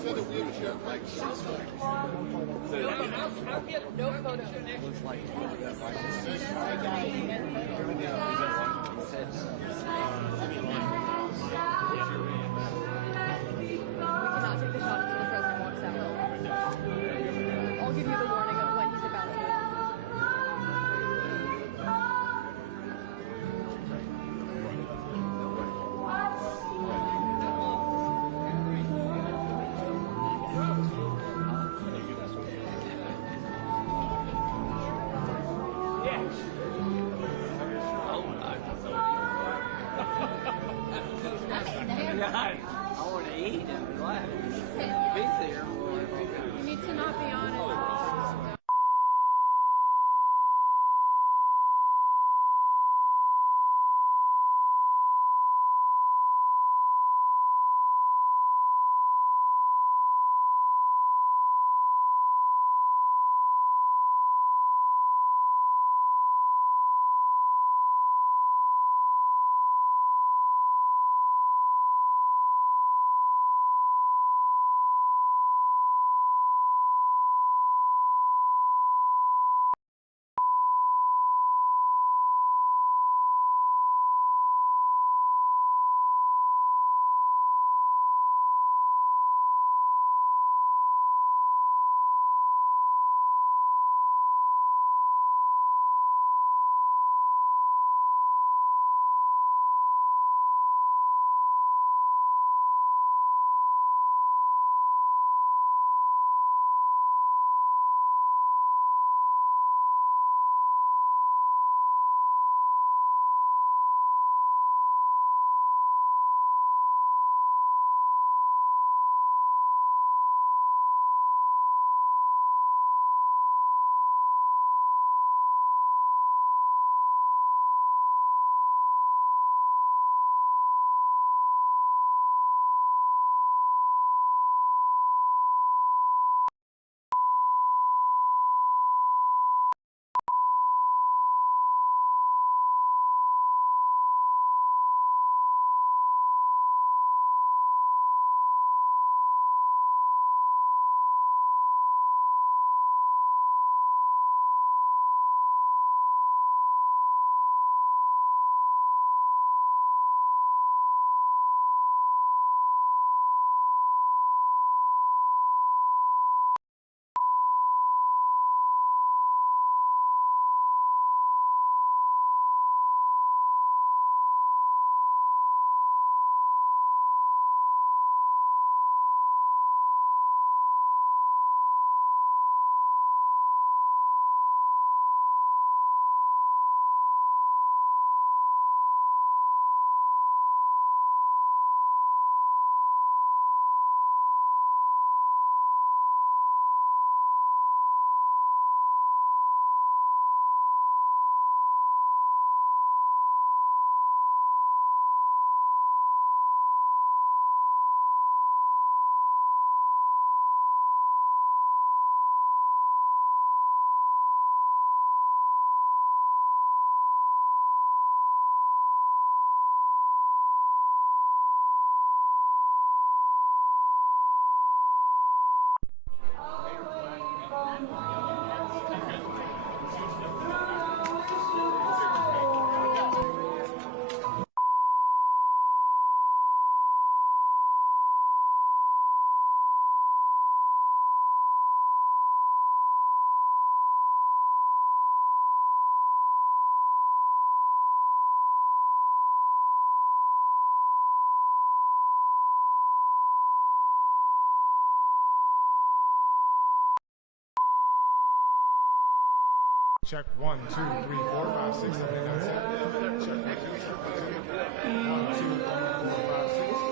No photo. Cannot take the shot until the president walks out. I'll give you the warning of when he's about to. I want to eat and relax. Be there. You need to not be on it. Check 1, 2, 3, 4, 5, 6. I think that's it. Check 1, 2, 3, 4, 5, 6.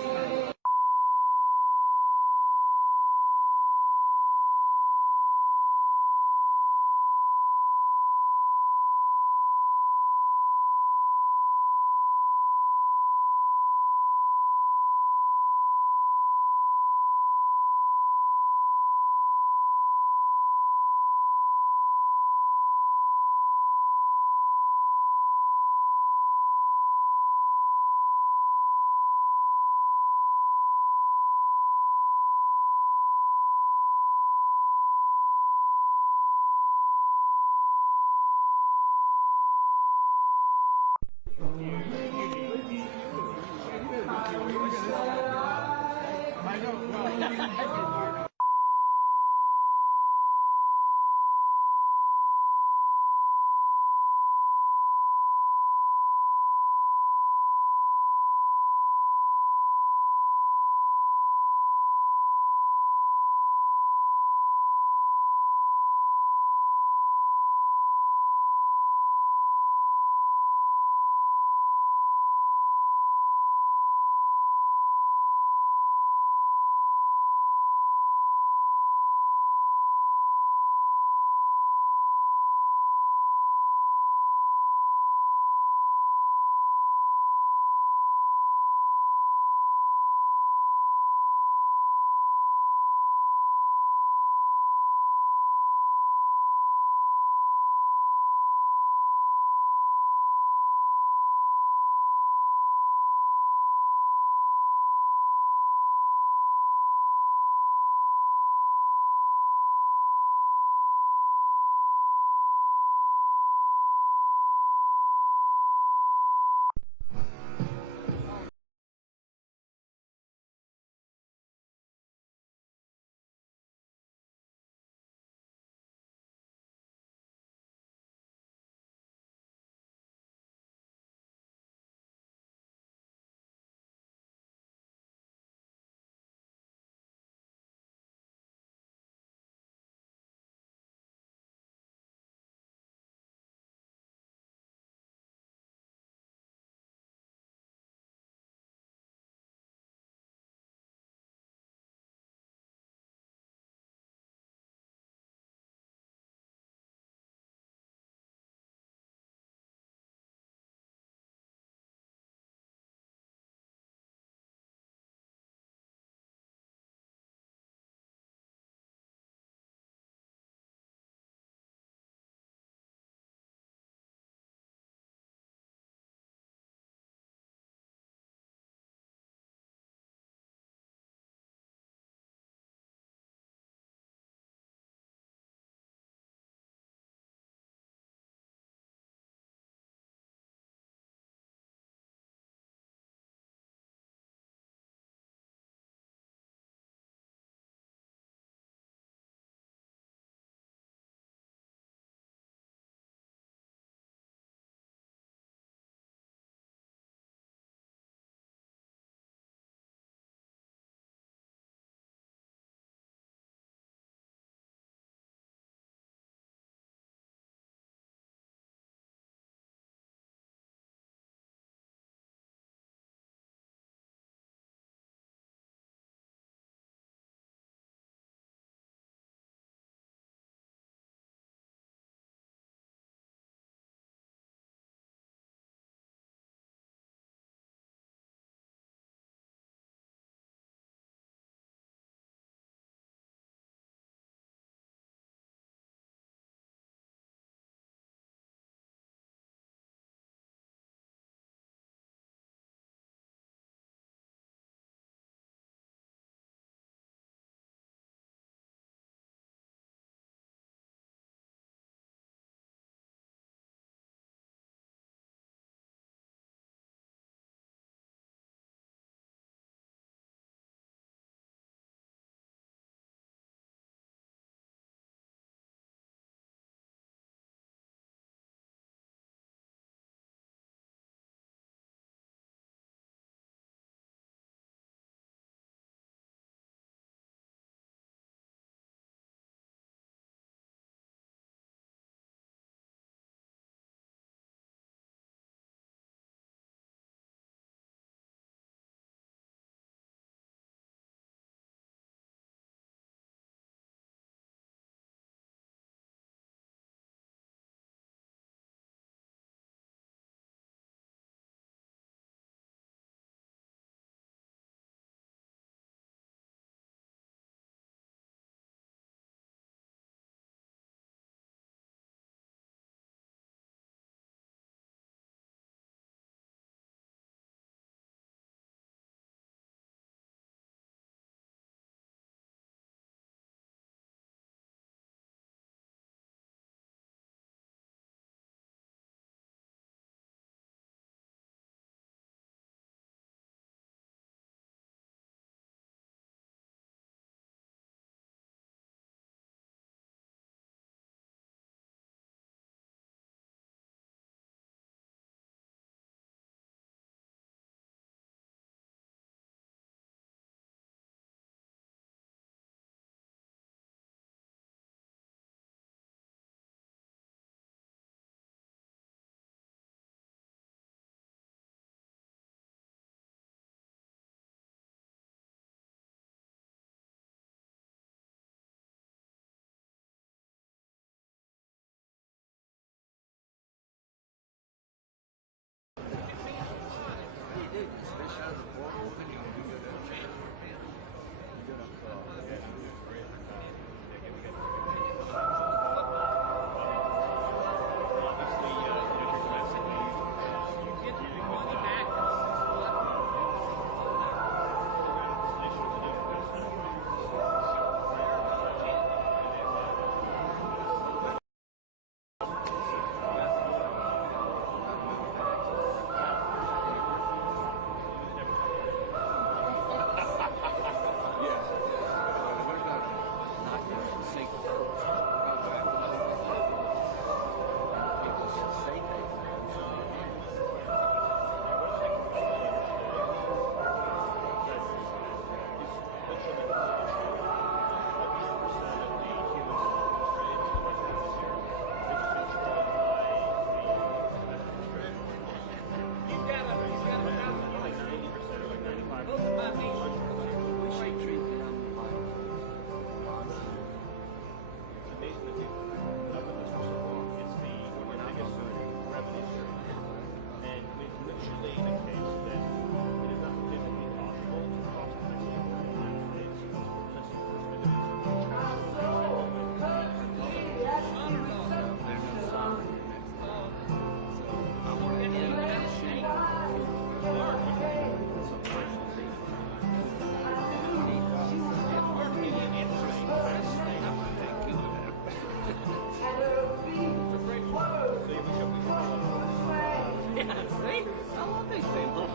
Yeah, see? I love these people.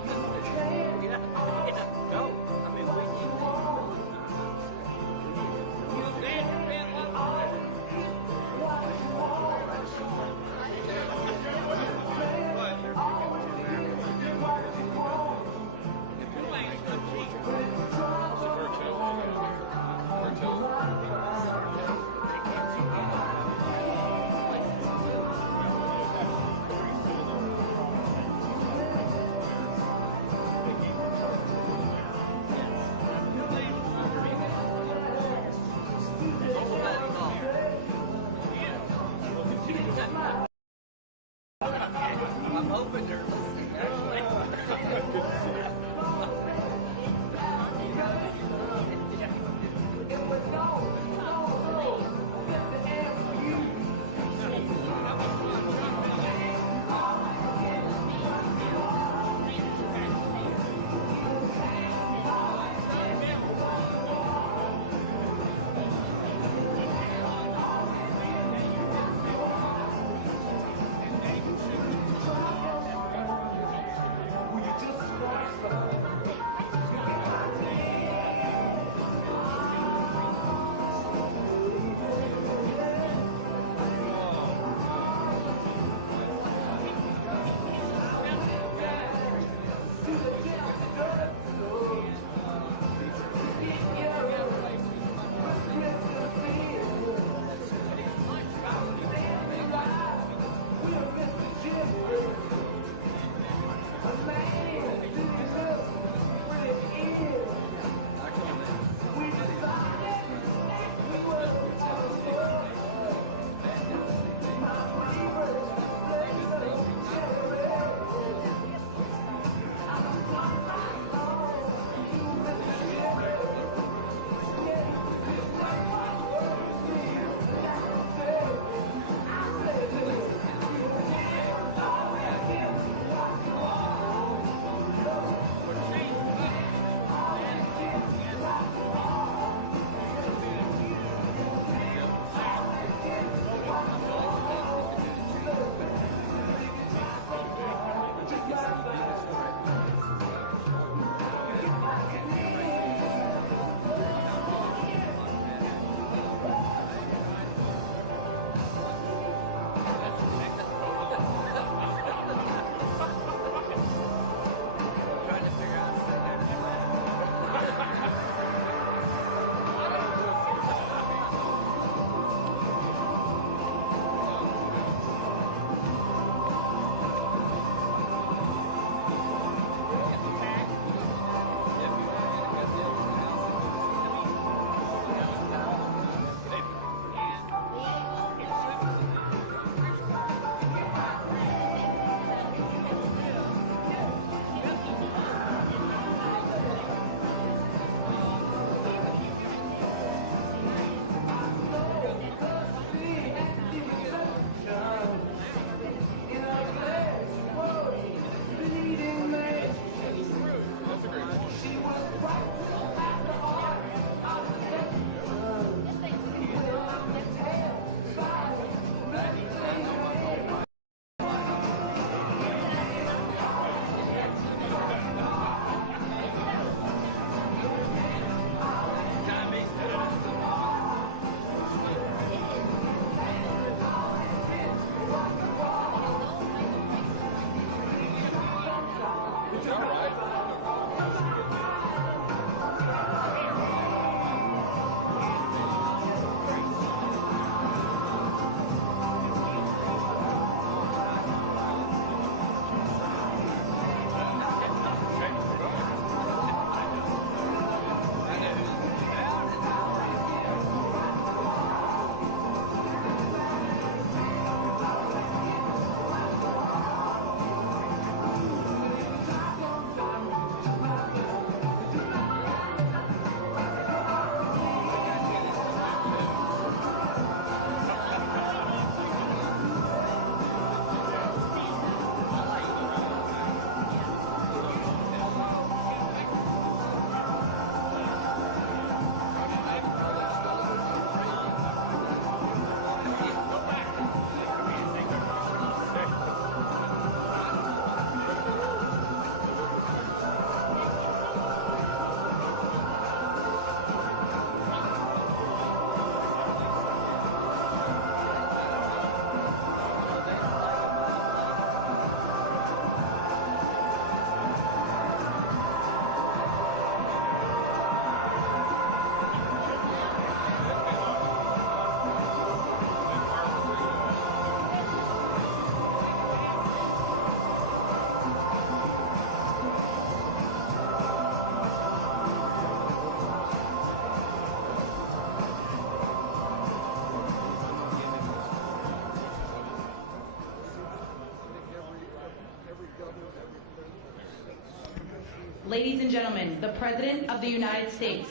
Yeah, go. I mean, we need you did I'm hoping they're listening, actually. Ladies and gentlemen, the President of the United States.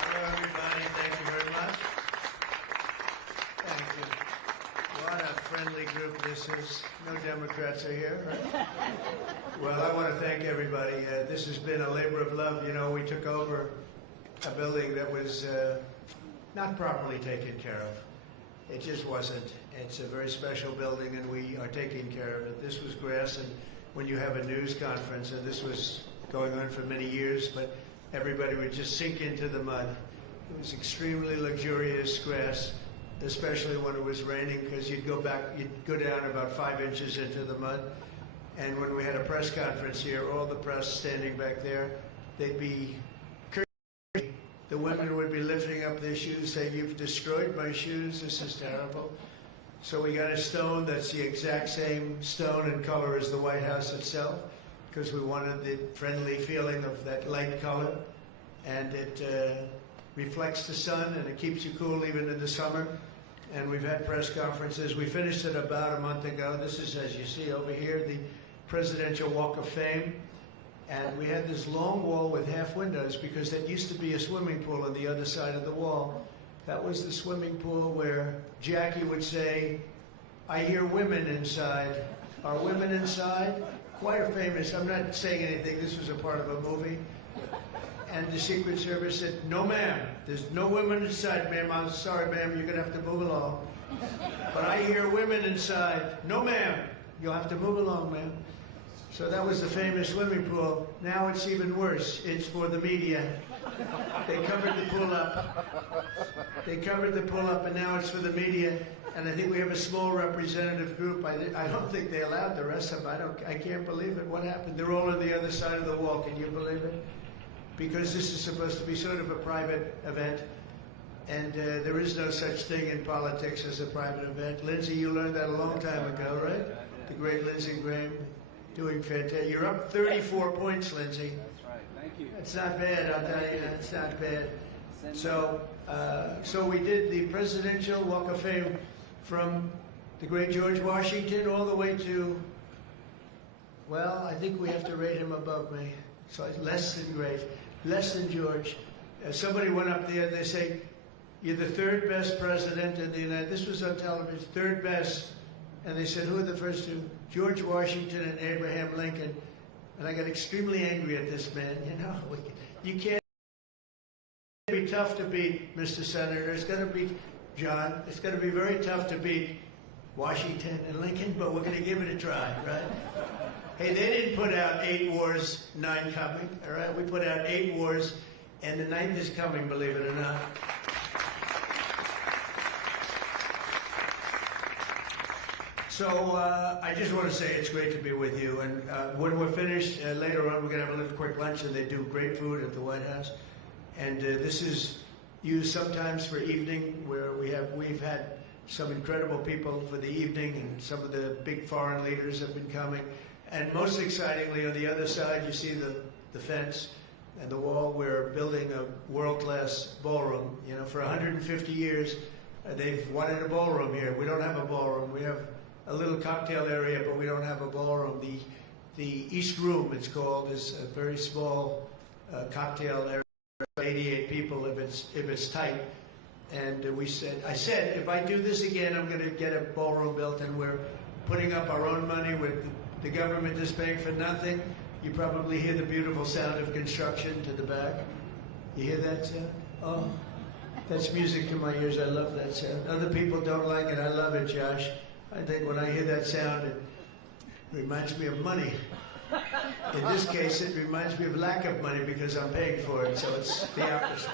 Hello, everybody. Thank you very much. Thank you. What a friendly group this is. No Democrats are here, right? Well, I want to thank everybody. This has been a labor of love. You know, we took over a building that was not properly taken care of. It just wasn't. It's a very special building, and we are taking care of it. This was grass, and when you have a news conference, and this was going on for many years, but everybody would just sink into the mud. It was extremely luxurious grass, especially when it was raining, because you'd go down about 5 inches into the mud. And when we had a press conference here, all the press standing back there, they'd be curtsy. The women would be lifting up their shoes, saying, "You've destroyed my shoes, this is terrible." So we got a stone that's the exact same stone and color as the White House itself, because we wanted the friendly feeling of that light color. And it reflects the sun, and it keeps you cool even in the summer. And we've had press conferences. We finished it about a month ago. This is, as you see over here, the Presidential Walk of Fame. And we had this long wall with half windows, because that used to be a swimming pool on the other side of the wall. That was the swimming pool where Jackie would say, "I hear women inside." Are women inside? Quite a famous, I'm not saying anything, this was a part of a movie. And the Secret Service said, "No, ma'am, there's no women inside, ma'am. I'm sorry, ma'am, you're going to have to move along." "But I hear women inside." "No, ma'am, you'll have to move along, ma'am." So that was the famous swimming pool. Now it's even worse. It's for the media. They covered the pool up. They covered the pool up, and now it's for the media. And I think we have a small representative group. I don't think they allowed the rest of them. I can't believe it. What happened? They're all on the other side of the wall. Can you believe it? Because this is supposed to be sort of a private event, and there is no such thing in politics as a private event. Lindsey, you learned that a long time ago, right? The great Lindsey Graham, doing fantastic. You're up 34 points, Lindsey. That's right. Thank you. It's not bad, I'll tell you. It's not bad. So we did the Presidential Walk of Fame from the great George Washington all the way to, well, I think we have to rate him above me. So it's less than great, less than George. Somebody went up there, they say, "You're the third best president in the United States." This was on television, third best. And they said, "Who are the first two?" "George Washington and Abraham Lincoln." And I got extremely angry at this man. You know, you can't be tough to beat, Mr. Senator. It's going to be, John, it's going to be very tough to beat Washington and Lincoln, but we're going to give it a try, right? Hey, they didn't put out 8 wars, 9 coming, all right? We put out 8 wars, and the 9th is coming, believe it or not. So I just want to say it's great to be with you. And when we're finished, later on, we're going to have a little quick lunch, and they do great food at the White House. And this is used sometimes for evening, where we've had some incredible people for the evening, and some of the big foreign leaders have been coming. And most excitingly, on the other side, you see the fence and the wall. We're building a world-class ballroom. You know, for 150 years, they've wanted a ballroom here. We don't have a ballroom. We have a little cocktail area, but we don't have a ballroom. The East Room, it's called, is a very small cocktail area, 88 people if it's tight. And I said, if I do this again, I'm going to get a ballroom built, and we're putting up our own money. With the government is paying for nothing. You probably hear the beautiful sound of construction to the back. You hear that sound? Oh, that's music to my ears. I love that sound. Other people don't like it. I love it, Josh. I think when I hear that sound, it reminds me of money. In this case, it reminds me of lack of money, because I'm paying for it, so it's the opposite.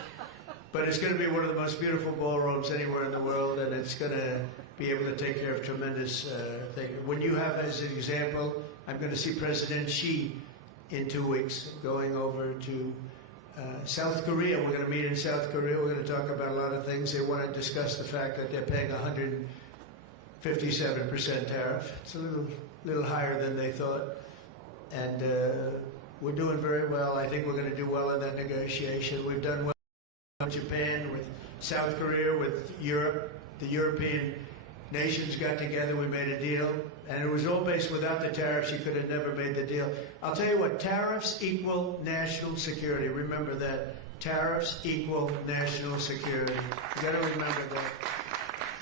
But it's going to be one of the most beautiful ballrooms anywhere in the world, and it's going to be able to take care of tremendous things. When you have, as an example, I'm going to see President Xi in 2 weeks, going over to South Korea. We're going to meet in South Korea. We're going to talk about a lot of things. They want to discuss the fact that they're paying 157% tariff. It's a little higher than they thought. And we're doing very well. I think we're going to do well in that negotiation. We've done well with Japan, with South Korea, with Europe. the European nations got together, we made a deal, and it was all based without the tariffs, you could have never made the deal. I'll tell you what, tariffs equal national security. Remember that. Tariffs equal national security. You got to remember that.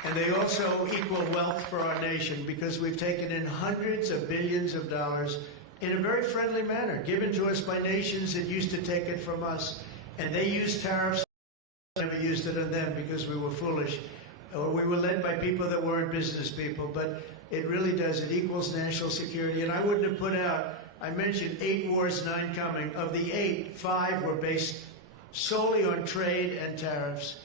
And they also equal wealth for our nation because we've taken in hundreds of billions of dollars in a very friendly manner, given to us by nations that used to take it from us. And they used tariffs, never used it on them because we were foolish. Or we were led by people that weren't business people, but it really does. It equals national security. And I wouldn't have put out, I mentioned 8 wars, 9 coming. Of the 8, 5 were based solely on trade and tariffs.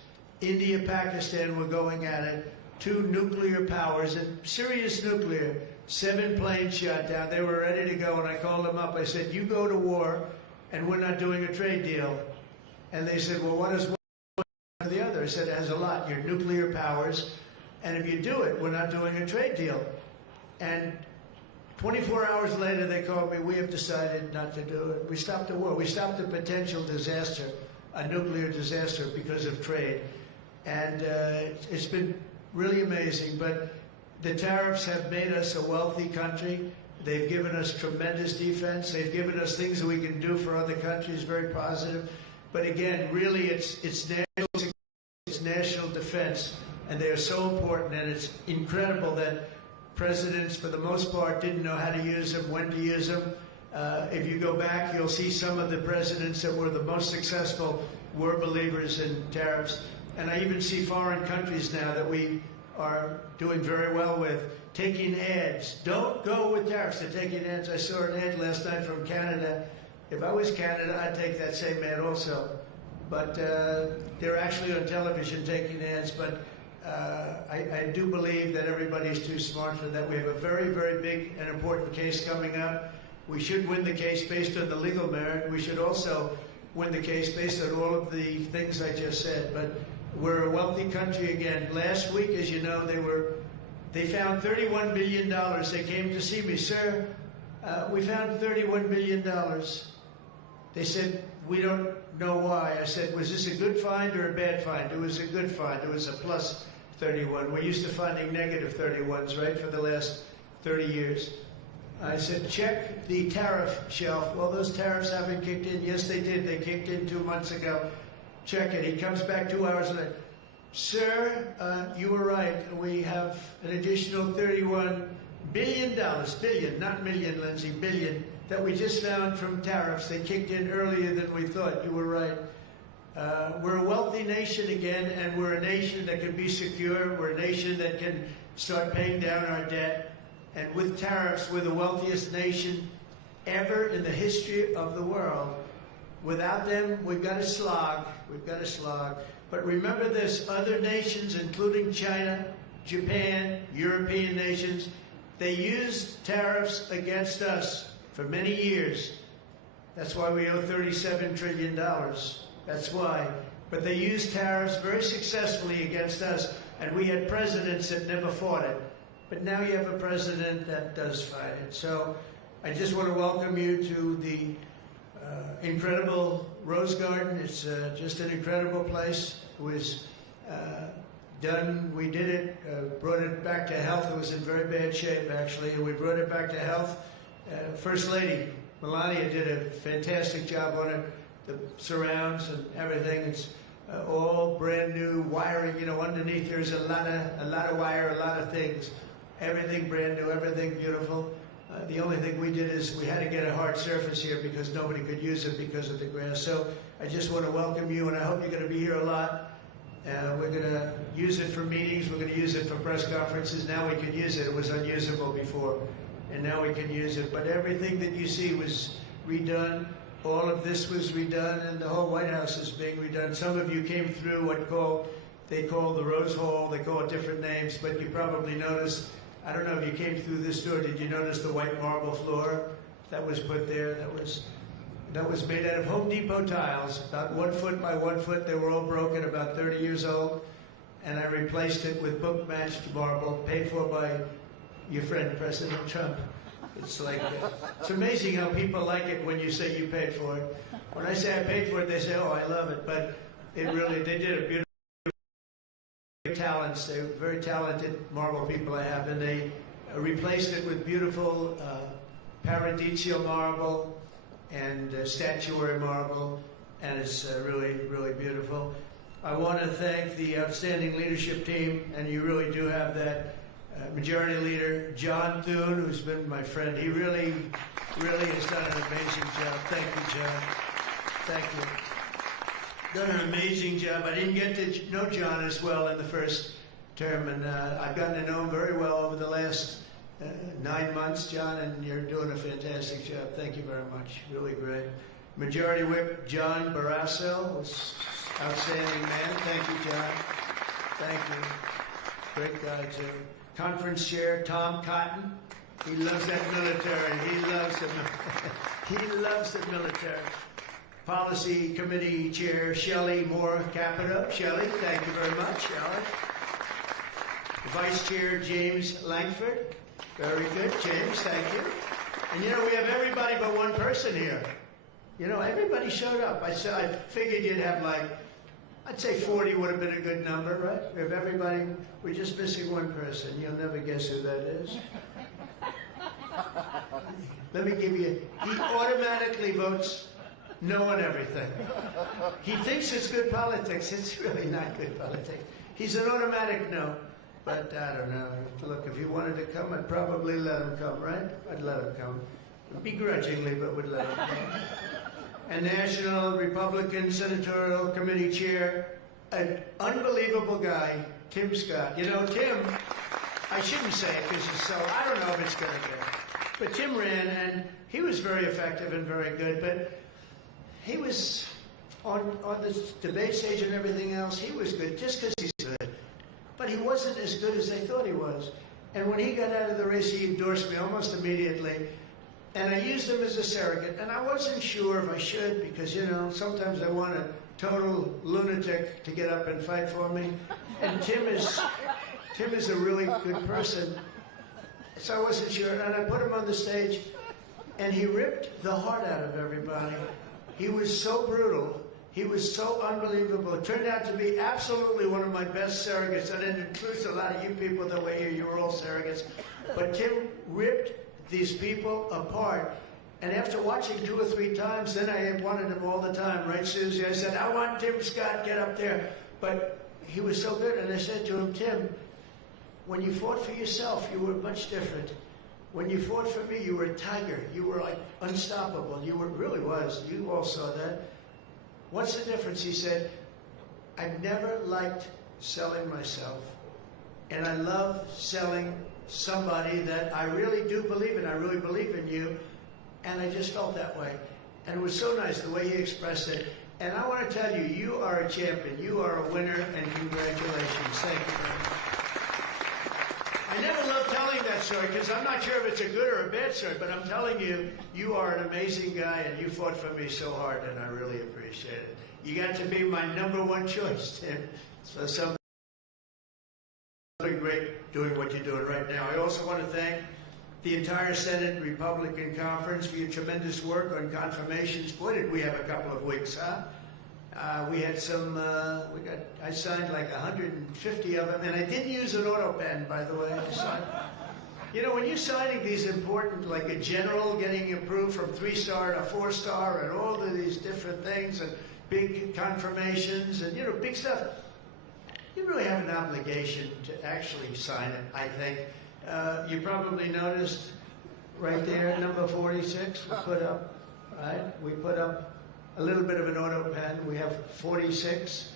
India, Pakistan were going at it. 2 nuclear powers, and serious nuclear. 7 planes shot down. They were ready to go, and I called them up. I said, you go to war, and we're not doing a trade deal. And they said, well, what does one do the other? I said, it has a lot. You're nuclear powers, and if you do it, we're not doing a trade deal. And 24 hours later, they called me, we have decided not to do it. We stopped the war. We stopped the potential disaster, a nuclear disaster, because of trade. And it's been really amazing, but the tariffs have made us a wealthy country. They've given us tremendous defense. They've given us things that we can do for other countries, very positive. But again, really, it's national defense, and they are so important, and it's incredible that presidents, for the most part, didn't know how to use them, when to use them. If you go back, you'll see some of the presidents that were the most successful were believers in tariffs. And I even see foreign countries now that we are doing very well with, taking ads. Don't go with tariffs. They're taking ads. I saw an ad last night from Canada. If I was Canada, I'd take that same ad also. But they're actually on television taking ads. But I do believe that everybody's too smart for that. We have a very, very big and important case coming up. We should win the case based on the legal merit. We should also win the case based on all of the things I just said. But we're a wealthy country again. Last week, as you know, they found $31 billion. They came to see me, sir, we found $31 billion. They said, we don't know why. I said, was this a good find or a bad find? It was a good find. It was a plus 31. We're used to finding negative 31s, right, for the last 30 years. I said, check the tariff shelf. Well, those tariffs haven't kicked in. Yes, they did. They kicked in 2 months ago. Check it. He comes back 2 hours later. Sir, you were right. We have an additional $31 billion, billion, not million, Lindsay, billion, that we just found from tariffs. They kicked in earlier than we thought. You were right. We're a wealthy nation again, and we're a nation that can be secure. We're a nation that can start paying down our debt. And with tariffs, we're the wealthiest nation ever in the history of the world. Without them, we've got to slog. We've got to slog. But remember this, other nations, including China, Japan, European nations, they used tariffs against us for many years. That's why we owe $37 trillion. That's why. But they used tariffs very successfully against us, and we had presidents that never fought it. But now you have a president that does fight it. So I just want to welcome you to the incredible Rose Garden. It's just an incredible place. It was done, we did it, brought it back to health. It was in very bad shape, actually, and we brought it back to health. First Lady Melania did a fantastic job on it, the surrounds and everything. It's all brand new wiring. You know, underneath there's a lot of wire, a lot of things. Everything brand new, everything beautiful. The only thing we did is we had to get a hard surface here because nobody could use it because of the grass. So I just want to welcome you, and I hope you're going to be here a lot. We're going to use it for meetings. We're going to use it for press conferences. Now we can use it. It was unusable before, and now we can use it. But everything that you see was redone. All of this was redone, and the whole White House is being redone. Some of you came through what they call the Rose Hall. They call it different names, but you probably noticed, I don't know if you came through this door, did you notice the white marble floor that was put there? That was made out of Home Depot tiles, about 1 foot by 1 foot. They were all broken, about 30 years old. And I replaced it with book-matched marble, paid for by your friend, President Trump. It's like, it's amazing how people like it when you say you paid for it. When I say I paid for it, they say, oh, I love it. But it really, they did a beautiful great talents. They're very talented marble people I have, and they replaced it with beautiful Paradiso marble and statuary marble, and it's really, really beautiful. I want to thank the outstanding leadership team, and you really do have that majority leader, John Thune, who's been my friend. He really, really has done an amazing job. Thank you, John. Thank you. Done an amazing job. I didn't get to know John as well in the first term, and I've gotten to know him very well over the last 9 months, John, and you're doing a fantastic job. Thank you very much. Really great. Majority Whip John Barrasso was outstanding man. Thank you, John. Thank you. Great guy, too. Conference Chair Tom Cotton. He loves that military. He loves the he loves the military. Policy Committee Chair Shelley Moore Capito. Shelley, thank you very much, Shelley. Vice Chair James Langford. Very good, James, thank you. And you know, we have everybody but one person here. You know, everybody showed up. I figured you'd have like, I'd say 40 would have been a good number, right? If everybody, we're just missing one person. You'll never guess who that is. Let me give you, he automatically votes no on everything. He thinks it's good politics. It's really not good politics. He's an automatic no. But I don't know. Look, if he wanted to come, I'd probably let him come, right? I'd let him come. Begrudgingly, but would let him come. And National Republican Senatorial Committee Chair, an unbelievable guy, Tim Scott. You know, Tim, I shouldn't say it because he's so, I don't know if it's going to go. But Tim ran, and he was very effective and very good, but he was on the debate stage and everything else, he was good just because he's good. But he wasn't as good as they thought he was. And when he got out of the race, he endorsed me almost immediately. And I used him as a surrogate. And I wasn't sure if I should because, you know, sometimes I want a total lunatic to get up and fight for me. And Tim is a really good person. So I wasn't sure. And I put him on the stage, and he ripped the heart out of everybody. He was so brutal. He was so unbelievable. It turned out to be absolutely one of my best surrogates. And it includes a lot of you people that were here. You were all surrogates. But Tim ripped these people apart. And after watching 2 or 3 times, then I wanted him all the time, right, Susie? I said, I want Tim Scott, get up there. But he was so good. And I said to him, Tim, when you fought for yourself, you were much different. When you fought for me, you were a tiger. You were like unstoppable. You were, really was. You all saw that. What's the difference? He said, I've never liked selling myself, and I love selling somebody that I really do believe in. I really believe in you, and I just felt that way. And it was so nice the way he expressed it. And I want to tell you, you are a champion. You are a winner, and congratulations. Thank you very much. I never love telling that story because I'm not sure if it's a good or a bad story, but I'm telling you, you are an amazing guy and you fought for me so hard and I really appreciate it. You got to be my #1 choice, Tim. So something great doing what you're doing right now. I also want to thank the entire Senate Republican Conference for your tremendous work on confirmations. Boy, did we have a couple of weeks, huh? We had some, I signed like 150 of them, and I didn't use an auto pen, by the way. You know, when you're signing these important, like a general getting approved from 3-star to 4-star and all of these different things and big confirmations and, you know, big stuff, you really have an obligation to actually sign it, I think. You probably noticed right there, number 46, we put up, right? We put up a little bit of an auto pen. We have 46,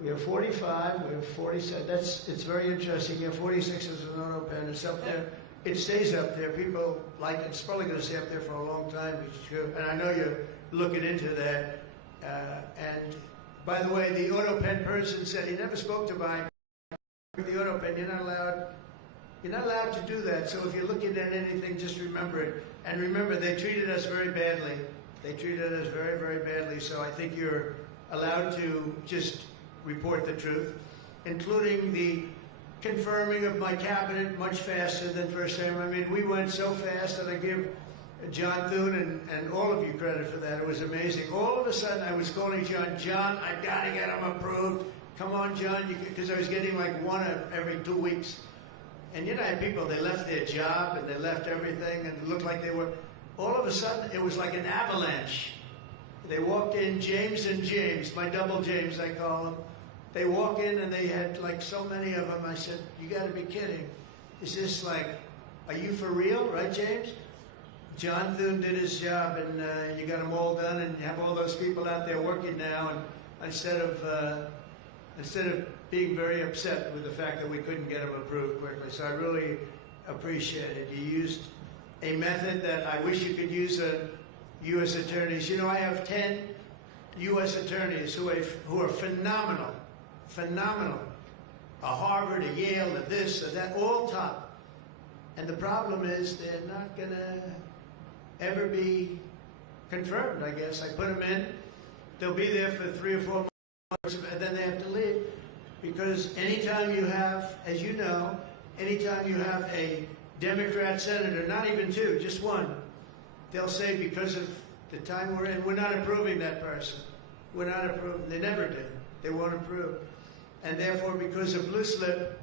we have 45, we have 47. It's very interesting. You have 46 as an auto pen. It's up there. It stays up there. People like it. It's probably going to stay up there for a long time. And I know you're looking into that. And by the way, the auto pen person said he never spoke to mine. The auto pen, you're not allowed to do that. So if you're looking at anything, just remember it. And remember, they treated us very badly. They treated us very, very badly, so I think you're allowed to just report the truth, including the confirming of my cabinet much faster than first time. I mean, we went so fast, and I give John Thune and all of you credit for that. It was amazing. All of a sudden, I was calling John, I got to get him approved. Come on. on, John? Because I was getting like one every 2 weeks. And you know, I had people, they left their job and they left everything and it looked like they were, all of a sudden, it was like an avalanche. They walked in, James and James, my double James, I call them. They walk in and they had like so many of them. I said, you got to be kidding. Is this like, are you for real, right, James? John Thune did his job, and you got them all done, and have all those people out there working now. And instead of being very upset with the fact that we couldn't get them approved quickly, so I really appreciate it. You used a method that I wish you could use. U.S. attorneys. You know, I have 10 U.S. attorneys who are phenomenal, phenomenal. A Harvard, a Yale, a this, a that, all top. And the problem is they're not going to ever be confirmed, I guess. I put them in. They'll be there for 3 or 4 months, and then they have to leave. Because anytime you have, as you know, anytime you have a Democrat senator, not even 2, just 1, they'll say because of the time we're in, we're not approving that person. We're not approving. They never do. They won't approve. And therefore, because of blue slip,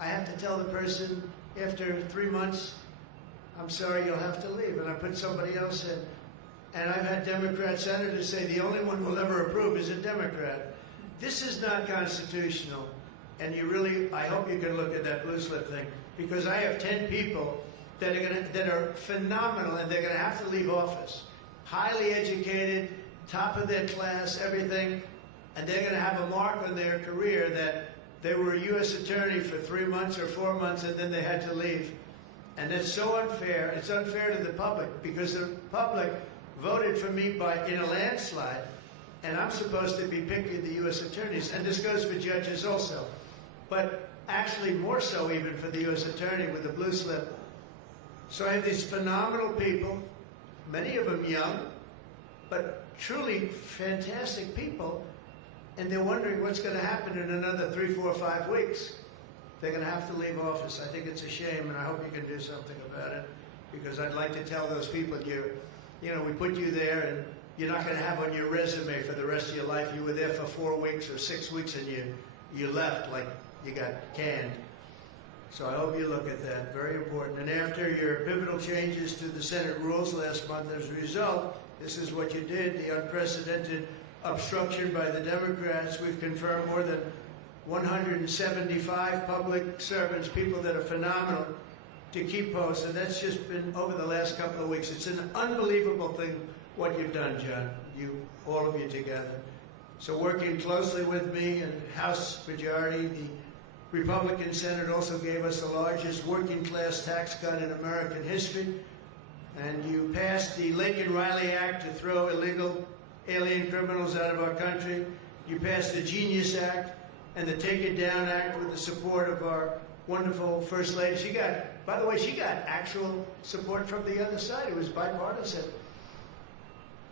I have to tell the person after 3 months, I'm sorry, you'll have to leave. And I put somebody else in. And I've had Democrat senators say the only one we'll ever approve is a Democrat. This is not constitutional. And you really, I hope you can look at that blue slip thing. Because I have 10 people that are phenomenal, and they're going to have to leave office. Highly educated, top of their class, everything. And they're going to have a mark on their career that they were a U.S. attorney for 3 months or 4 months, and then they had to leave. And it's so unfair. It's unfair to the public, because the public voted for me in a landslide, and I'm supposed to be picking the U.S. attorneys. And this goes for judges also. But actually more so even for the U.S. attorney with the blue slip. So I have these phenomenal people, many of them young, but truly fantastic people, and they're wondering what's going to happen in another 3, 4, 5 weeks. They're going to have to leave office. I think it's a shame, and I hope you can do something about it, because I'd like to tell those people, you know, we put you there, and you're not going to have on your resume for the rest of your life, you were there for 4 weeks or 6 weeks, and you left like you got canned. So I hope you look at that. Very important. And after your pivotal changes to the Senate rules last month, as a result, this is what you did, the unprecedented obstruction by the Democrats. We've confirmed more than 175 public servants, people that are phenomenal, to keep posts. And that's just been over the last couple of weeks. It's an unbelievable thing what you've done, John, all of you together. So working closely with me and House majority, the Republican Senate also gave us the largest working class tax cut in American history. And you passed the Lincoln-Riley Act to throw illegal alien criminals out of our country. You passed the Genius Act and the Take It Down Act with the support of our wonderful First Lady. She got, by the way, she got actual support from the other side. It was bipartisan.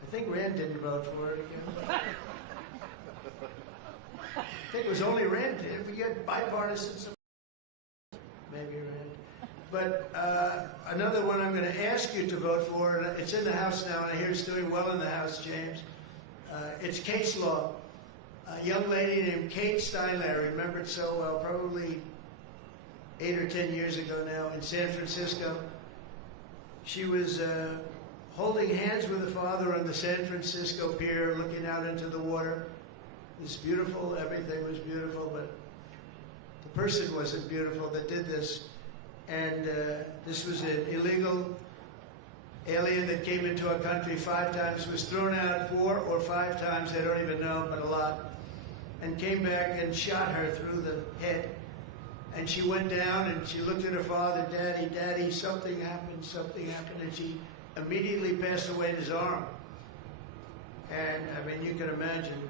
I think Rand didn't vote for it again. I think it was only Rand. If we get bipartisan support, maybe Rand. But another one I'm going to ask you to vote for, and it's in the House now, and I hear it's doing well in the House, James. It's case law. A young lady named Kate Steinle, I remember it so well, probably 8 or 10 years ago now, in San Francisco. She was holding hands with her father on the San Francisco pier, looking out into the water. It was beautiful, everything was beautiful, but the person wasn't beautiful that did this. And this was an illegal alien that came into our country 5 times, was thrown out 4 or 5 times, I don't even know, but a lot, and came back and shot her through the head. And she went down and she looked at her father, Daddy, Daddy, something happened, and she immediately passed away in his arm. And I mean, you can imagine.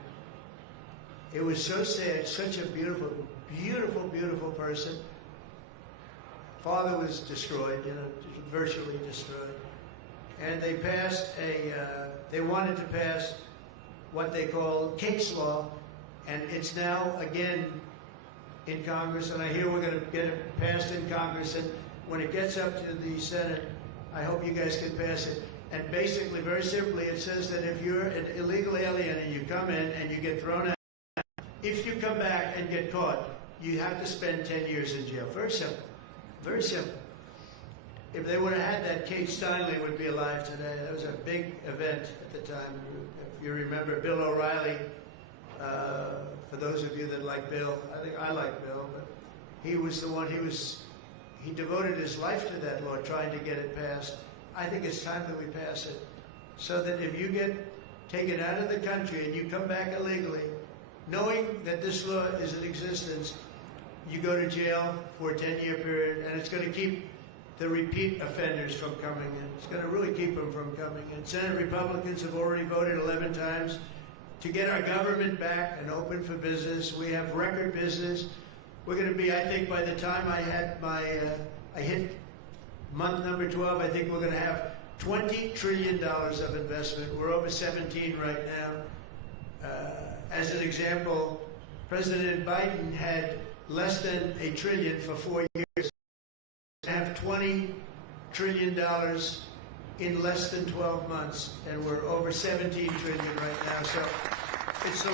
It was so sad, such a beautiful, beautiful, beautiful person. Father was destroyed, you know, virtually destroyed. And they passed they wanted to pass what they call case law, and it's now again in Congress, and I hear we're going to get it passed in Congress, and when it gets up to the Senate, I hope you guys can pass it. And basically, very simply, it says that if you're an illegal alien and you come in and you get thrown out, if you come back and get caught, you have to spend 10 years in jail. Very simple. Very simple. If they would have had that, Kate Steinle would be alive today. That was a big event at the time. If you remember Bill O'Reilly, for those of you that like Bill, I think I like Bill, but he was the one, he devoted his life to that law, trying to get it passed. I think it's time that we pass it, so that if you get taken out of the country and you come back illegally, knowing that this law is in existence, you go to jail for a 10-year period, and it's going to keep the repeat offenders from coming in. It's going to really keep them from coming in. Senate Republicans have already voted 11 times to get our government back and open for business. We have record business. We're going to be, I think, by the time I hit month number 12, I think we're going to have $20 trillion of investment. We're over 17 right now. As an example, President Biden had less than $1 trillion for 4 years. Have $20 trillion in less than 12 months, and we're over 17 trillion right now. So it's the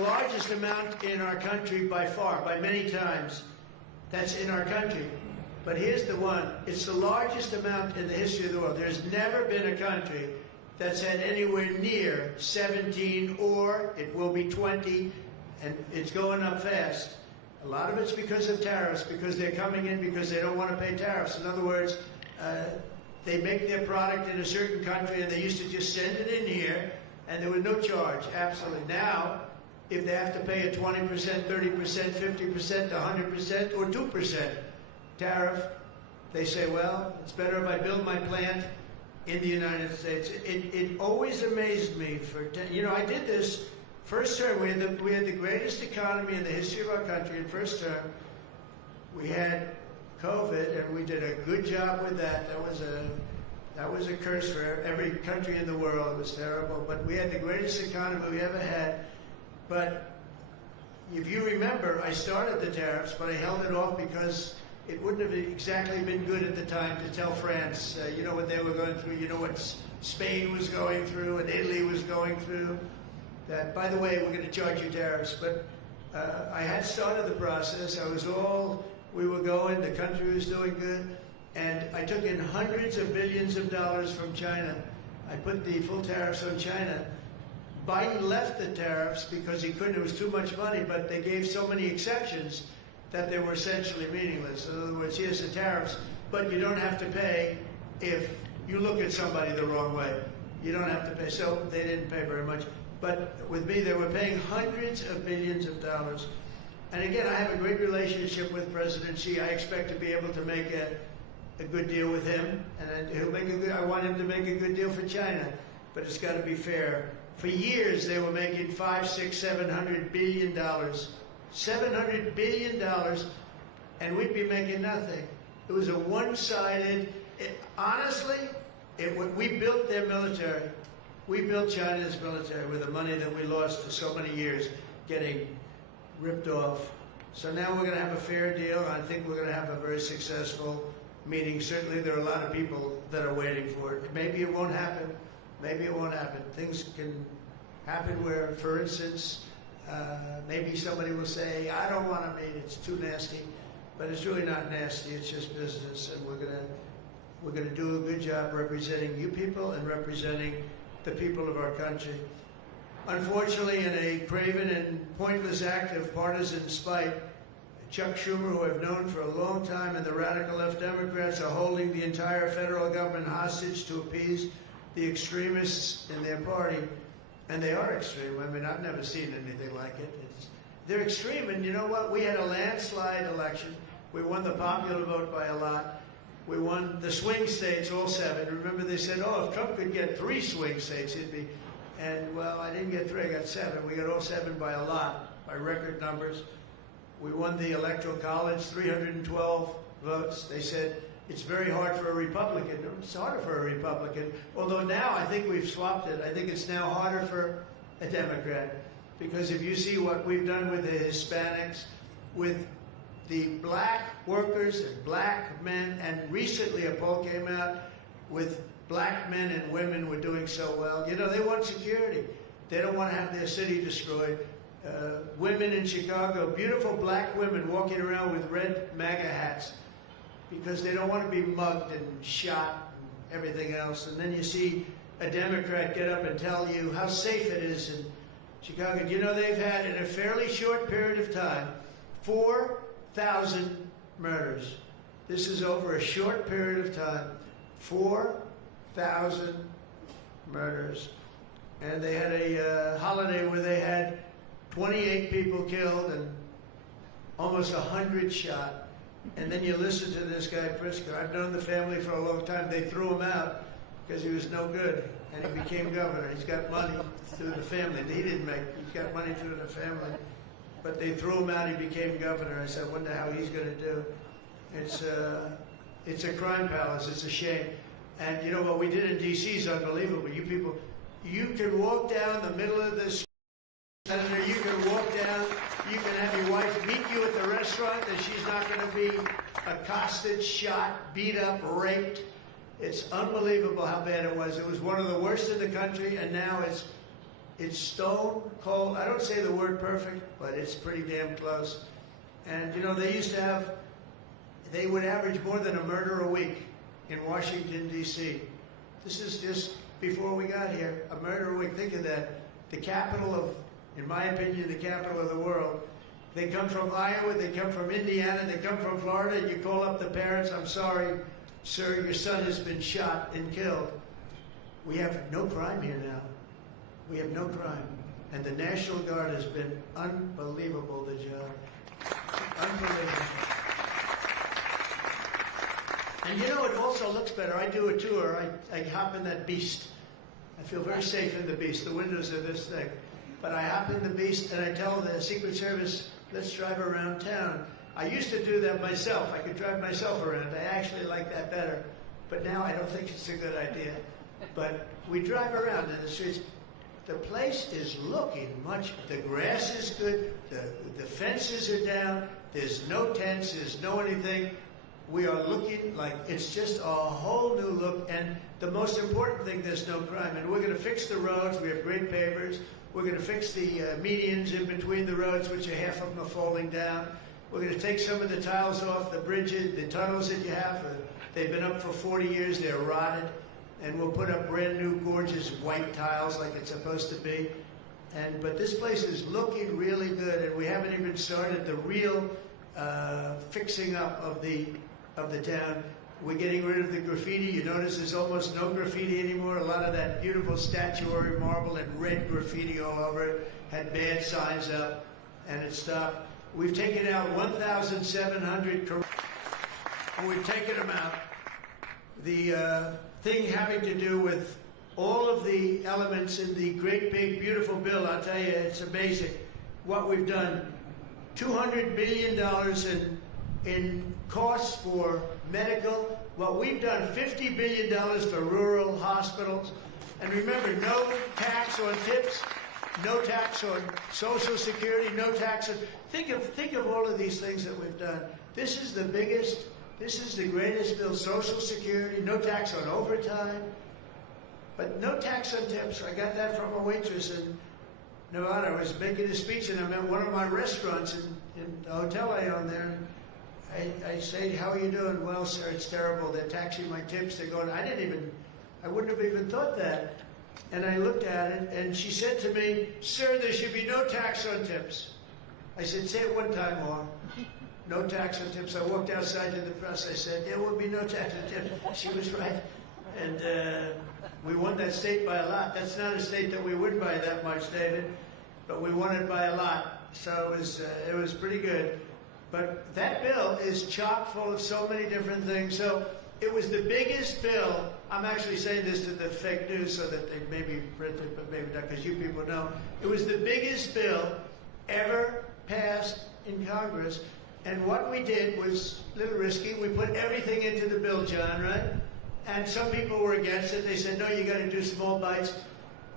largest amount in our country by far, by many times. That's in our country. But here's the one, it's the largest amount in the history of the world. There's never been a country that's had anywhere near 17, or it will be 20, and it's going up fast. A lot of it's because of tariffs, because they're coming in because they don't want to pay tariffs. In other words, they make their product in a certain country and they used to just send it in here and there was no charge, absolutely. Now, if they have to pay a 20%, 30%, 50%, 100%, or 2% tariff, they say, well, it's better if I build my plant in the United States. It always amazed me I did this first term. We had the greatest economy in the history of our country in first term. We had COVID, and we did a good job with that. That was a curse for every country in the world. It was terrible. But we had the greatest economy we ever had. But if you remember, I started the tariffs, but I held it off because it wouldn't have exactly been good at the time to tell France, you know what they were going through, you know what Spain was going through, and Italy was going through. That, by the way, we're going to charge you tariffs. But I had started the process. We were going, the country was doing good, and I took in hundreds of billions of dollars from China. I put the full tariffs on China. Biden left the tariffs because he couldn't, it was too much money, but they gave so many exceptions that they were essentially meaningless. In other words, here's the tariffs, but you don't have to pay if you look at somebody the wrong way. You don't have to pay. So they didn't pay very much. But with me, they were paying hundreds of billions of dollars. And again, I have a great relationship with President Xi. I expect to be able to make a good deal with him. And I want him to make a good deal for China. But it's got to be fair. For years, they were making $500, $600, $700 billion. $700 billion, and we'd be making nothing. It was a one-sided, honestly, we built their military. We built China's military with the money that we lost for so many years getting ripped off. So now we're going to have a fair deal. I think we're going to have a very successful meeting. Certainly there are a lot of people that are waiting for it. Maybe it won't happen. Maybe it won't happen. Things can happen where, for instance, maybe somebody will say, I don't want to meet, it's too nasty. But it's really not nasty, it's just business. And we're gonna do a good job representing you people and representing the people of our country. Unfortunately, in a craven and pointless act of partisan spite, Chuck Schumer, who I've known for a long time, and the radical left Democrats are holding the entire federal government hostage to appease the extremists in their party. And they are extreme. I mean, I've never seen anything like it. They're extreme, and you know what? We had a landslide election. We won the popular vote by a lot. We won the swing states, all 7. Remember, they said, oh, if Trump could get 3 swing states, he'd be... And, well, I didn't get 3, I got 7. We got all 7 by a lot, by record numbers. We won the Electoral College, 312 votes. They said, it's very hard for a Republican. It's harder for a Republican. Although now I think we've swapped it. I think it's now harder for a Democrat. Because if you see what we've done with the Hispanics, with the black workers and black men, and recently a poll came out with black men and women were doing so well. You know, they want security. They don't want to have their city destroyed. Women in Chicago, beautiful black women walking around with red MAGA hats because they don't want to be mugged and shot and everything else. And then you see a Democrat get up and tell you how safe it is in Chicago. Do you know they've had, in a fairly short period of time, 4,000 murders. This is over a short period of time. 4,000 murders. And they had a holiday where they had 28 people killed and almost 100 shot. And then you listen to this guy, Pritzker. I've known the family for a long time. They threw him out because he was no good, and he became governor. He's got money through the family. He didn't make, he got money through the family. But they threw him out, he became governor. I said, I wonder how he's going to do. It's a crime palace, it's a shame. And you know what we did in D.C. is unbelievable. You people, you can walk down the middle of this, Senator, you can walk down, you can have your wife meet you at the restaurant and she's not going to be accosted, shot, beat up, raped. It's unbelievable how bad it was. It was one of the worst in the country, and now it's stone cold. I don't say the word perfect, but it's pretty damn close. And you know, they used to have, they would average more than a murder a week in Washington, D.C. This is just before we got here, a murder a week. Think of that. The capital of, in my opinion, the capital of the world. They come from Iowa, they come from Indiana, they come from Florida, and you call up the parents, I'm sorry, sir, your son has been shot and killed. We have no crime here now. We have no crime. And the National Guard has been unbelievable, the job. Unbelievable. And you know, it also looks better. I do a tour, I hop in that beast. I feel very safe in the beast. The windows are this thick. But I hop in the beast and I tell the Secret Service, let's drive around town. I used to do that myself. I could drive myself around. I actually like that better. But now I don't think it's a good idea. But we drive around in the streets. The place is looking much, the grass is good, the fences are down, there's no tents, there's no anything. We are looking like it's just a whole new look. And the most important thing, there's no crime. And we're going to fix the roads. We have great pavers. We're going to fix the medians in between the roads, which are half of them are falling down. We're going to take some of the tiles off the bridges, the tunnels that you have. They've been up for 40 years. They're rotted. And we'll put up brand new, gorgeous white tiles like it's supposed to be. But this place is looking really good, and we haven't even started the real fixing up of the town. We're getting rid of the graffiti. You notice there's almost no graffiti anymore. A lot of that beautiful statuary marble and red graffiti all over it had bad signs up, and it stopped. We've taken out 1,700, and we've taken them out. The thing having to do with all of the elements in the great big beautiful bill, I'll tell you, it's amazing what we've done. $200 billion in costs for medical. What we've done, $50 billion for rural hospitals. And remember, no tax on tips, no tax on Social Security, no tax on, think of all of these things that we've done. This is the biggest, this is the greatest bill. Social Security, no tax on overtime, but no tax on tips. I got that from a waitress in Nevada. I was making a speech and I'm at one of my restaurants in the hotel I own there. I say, how are you doing? Well, sir, it's terrible. They're taxing my tips. They're going, I wouldn't have even thought that. And I looked at it, and she said to me, sir, there should be no tax on tips. I said, say it one time more. No tax on tips. I walked outside to the press. I said, there will be no tax on tips. She was right. And we won that state by a lot. That's not a state that we win by that much, David, but we won it by a lot. So it was pretty good. But that bill is chock full of so many different things. So it was the biggest bill. I'm actually saying this to the fake news so that they maybe print it, but maybe not, because you people know. It was the biggest bill ever passed in Congress. And what we did was a little risky. We put everything into the bill, John, right? And some people were against it. They said, no, you got to do small bites.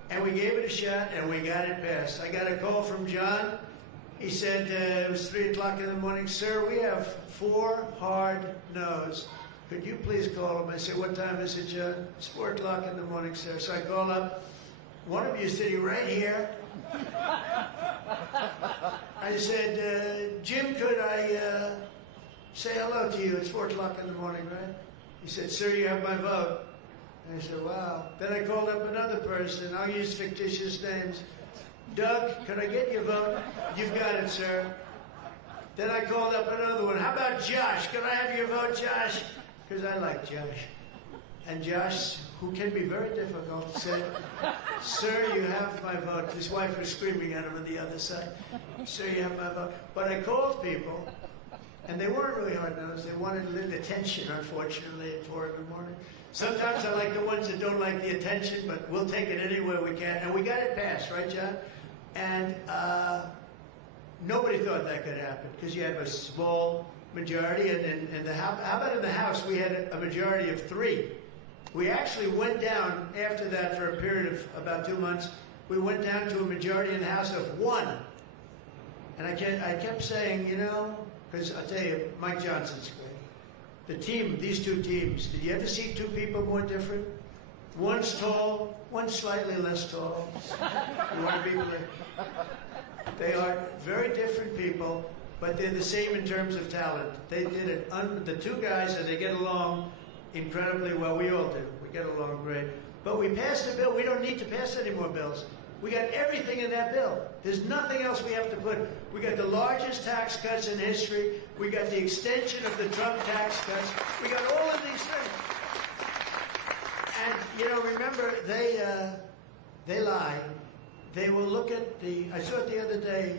And we gave it a shot, and we got it passed. I got a call from John. He said, it was 3 o'clock in the morning, sir, we have 4 hard no's. Could you please call him? I said, what time is it, John? It's 4 o'clock in the morning, sir. So I call up, one of you is sitting right here. I said, Jim, could I say hello to you? It's 4 o'clock in the morning, right? He said, sir, you have my vote. And I said, wow. Then I called up another person. I'll use fictitious names. Doug, could I get your vote? You've got it, sir. Then I called up another one. How about Josh? Can I have your vote, Josh? Because I like Josh. And Josh, who can be very difficult, said, sir, you have my vote. His wife was screaming at him on the other side. Sir, you have my vote. But I called people, and they weren't really hard-nosed. They wanted a little attention, unfortunately, at 4 in the morning. Sometimes I like the ones that don't like the attention, but we'll take it anywhere we can. And we got it passed, right, John? And nobody thought that could happen, because you have a small majority. And how about in the House, we had a majority of 3. We actually went down after that for a period of about 2 months. We went down to a majority in the House of 1. And I kept saying, you know, because I'll tell you, Mike Johnson's great. The team, these 2 teams, did you ever see 2 people more different? One's tall, one's slightly less tall. You want to be clear? They are very different people, but they're the same in terms of talent. They did it, the 2 guys, and they get along incredibly well. We all do. We get along great. But we passed a bill. We don't need to pass any more bills. We got everything in that bill. There's nothing else we have to put. We got the largest tax cuts in history. We got the extension of the Trump tax cuts. We got all of these things. And, you know, remember, they lie. They will look at I saw it the other day,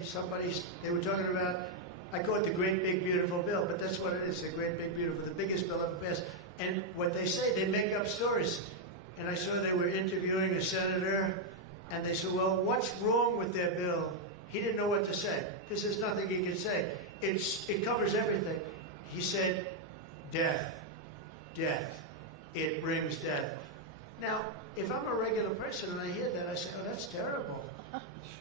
they were talking about, I call it the great big beautiful bill, but that's what it is, the great big beautiful, the biggest bill ever passed. And what they say, they make up stories. And I saw they were interviewing a senator, and they said, well, what's wrong with their bill? He didn't know what to say, because there's nothing he could say. It covers everything. He said, death, death. It brings death. Now, if I'm a regular person and I hear that, I say, oh, that's terrible.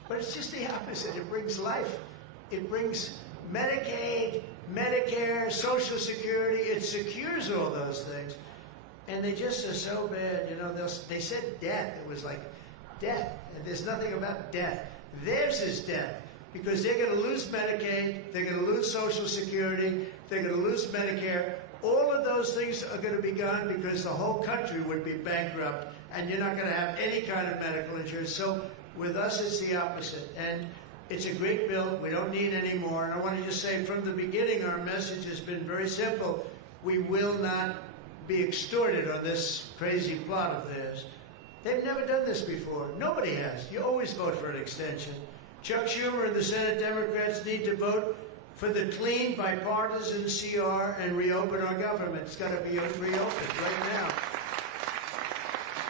But it's just the opposite. It brings life. It brings Medicaid, Medicare, Social Security. It secures all those things. And they just are so bad. You know, they said death. It was like death. And there's nothing about death. Theirs is death. Because they're going to lose Medicaid. They're going to lose Social Security. They're going to lose Medicare. All of those things are going to be gone because the whole country would be bankrupt, and you're not going to have any kind of medical insurance. So with us, it's the opposite. And it's a great bill. We don't need any more. And I want to just say from the beginning, our message has been very simple. We will not be extorted on this crazy plot of theirs. They've never done this before. Nobody has. You always vote for an extension. Chuck Schumer and the Senate Democrats need to vote for the clean, bipartisan CR and reopen our government. It's got to be reopened right now.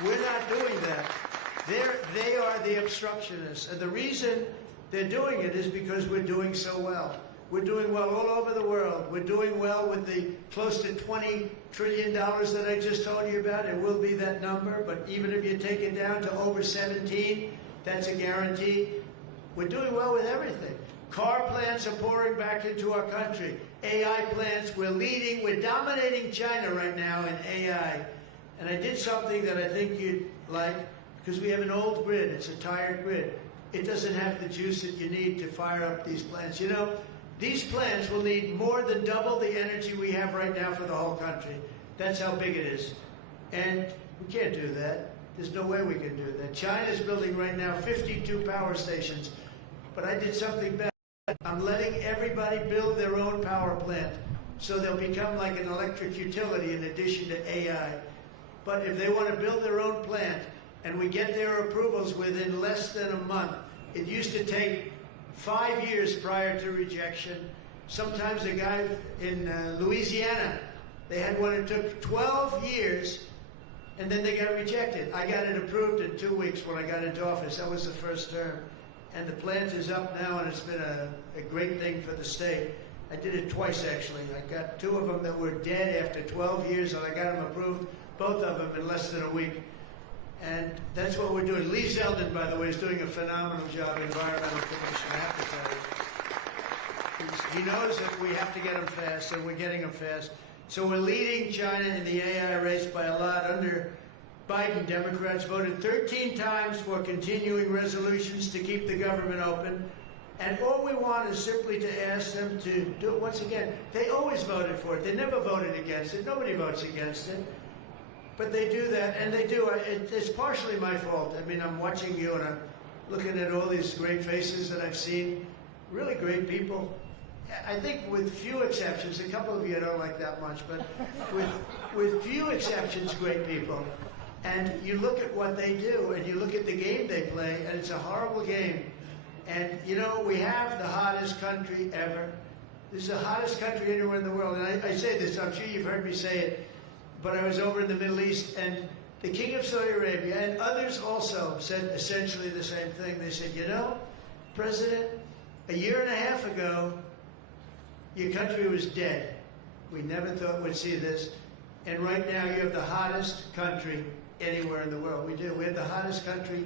We're not doing that. They are the obstructionists. And the reason they're doing it is because we're doing so well. We're doing well all over the world. We're doing well with the close to $20 trillion that I just told you about. It will be that number, but even if you take it down to over 17, that's a guarantee. We're doing well with everything. Car plants are pouring back into our country. AI plants, we're leading, we're dominating China right now in AI. And I did something that I think you'd like, because we have an old grid, it's a tired grid. It doesn't have the juice that you need to fire up these plants. You know, these plants will need more than double the energy we have right now for the whole country. That's how big it is. And we can't do that. There's no way we can do that. China's building right now 52 power stations. But I did something better. I'm letting everybody build their own power plant, so they'll become like an electric utility in addition to AI. But if they want to build their own plant, and we get their approvals within less than a month, it used to take 5 years prior to rejection. Sometimes a guy in Louisiana, they had one that took 12 years, and then they got rejected. I got it approved in 2 weeks when I got into office. That was the first term. And the plant is up now, and it's been a great thing for the state. I did it twice, actually. I got 2 of them that were dead after 12 years, and I got them approved, both of them, in less than a week. And that's what we're doing. Lee Zeldin, by the way, is doing a phenomenal job, Environmental Commission, I have to tell you. He knows that we have to get them fast, and we're getting them fast. So we're leading China in the AI race by a lot, under Biden, Democrats voted 13 times for continuing resolutions to keep the government open. And all we want is simply to ask them to do it once again. They always voted for it. They never voted against it. Nobody votes against it. But they do that, and they do. It's partially my fault. I mean, I'm watching you, and I'm looking at all these great faces that I've seen. Really great people. I think with few exceptions, a couple of you I don't like that much, but with few exceptions, great people. And you look at what they do, and you look at the game they play, and it's a horrible game. And, you know, we have the hottest country ever. This is the hottest country anywhere in the world. And I say this, I'm sure you've heard me say it, but I was over in the Middle East, and the King of Saudi Arabia and others also said essentially the same thing. They said, you know, President, a year and a half ago, your country was dead. We never thought we'd see this. And right now, you have the hottest country anywhere in the world. We do. We have the hottest country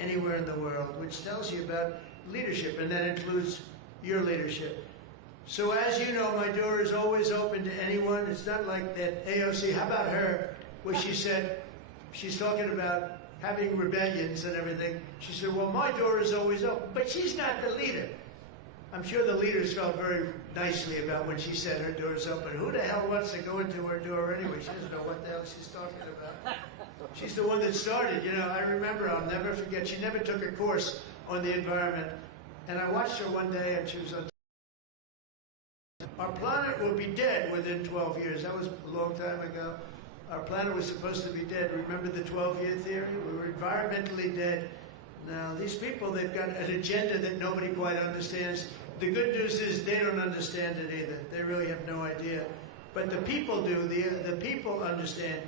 anywhere in the world, which tells you about leadership, and that includes your leadership. So as you know, my door is always open to anyone. It's not like that AOC, how about her, where she said, she's talking about having rebellions and everything. She said, well, my door is always open. But she's not the leader. I'm sure the leaders felt very nicely about when she said her door's open. Who the hell wants to go into her door anyway? She doesn't know what the hell she's talking about. She's the one that started. You know, I remember, I'll never forget, she never took a course on the environment. And I watched her one day, and she was on. Our planet will be dead within 12 years. That was a long time ago. Our planet was supposed to be dead. Remember the 12-year theory? We were environmentally dead. Now, these people, they've got an agenda that nobody quite understands. The good news is they don't understand it either. They really have no idea. But the people do. The people understand.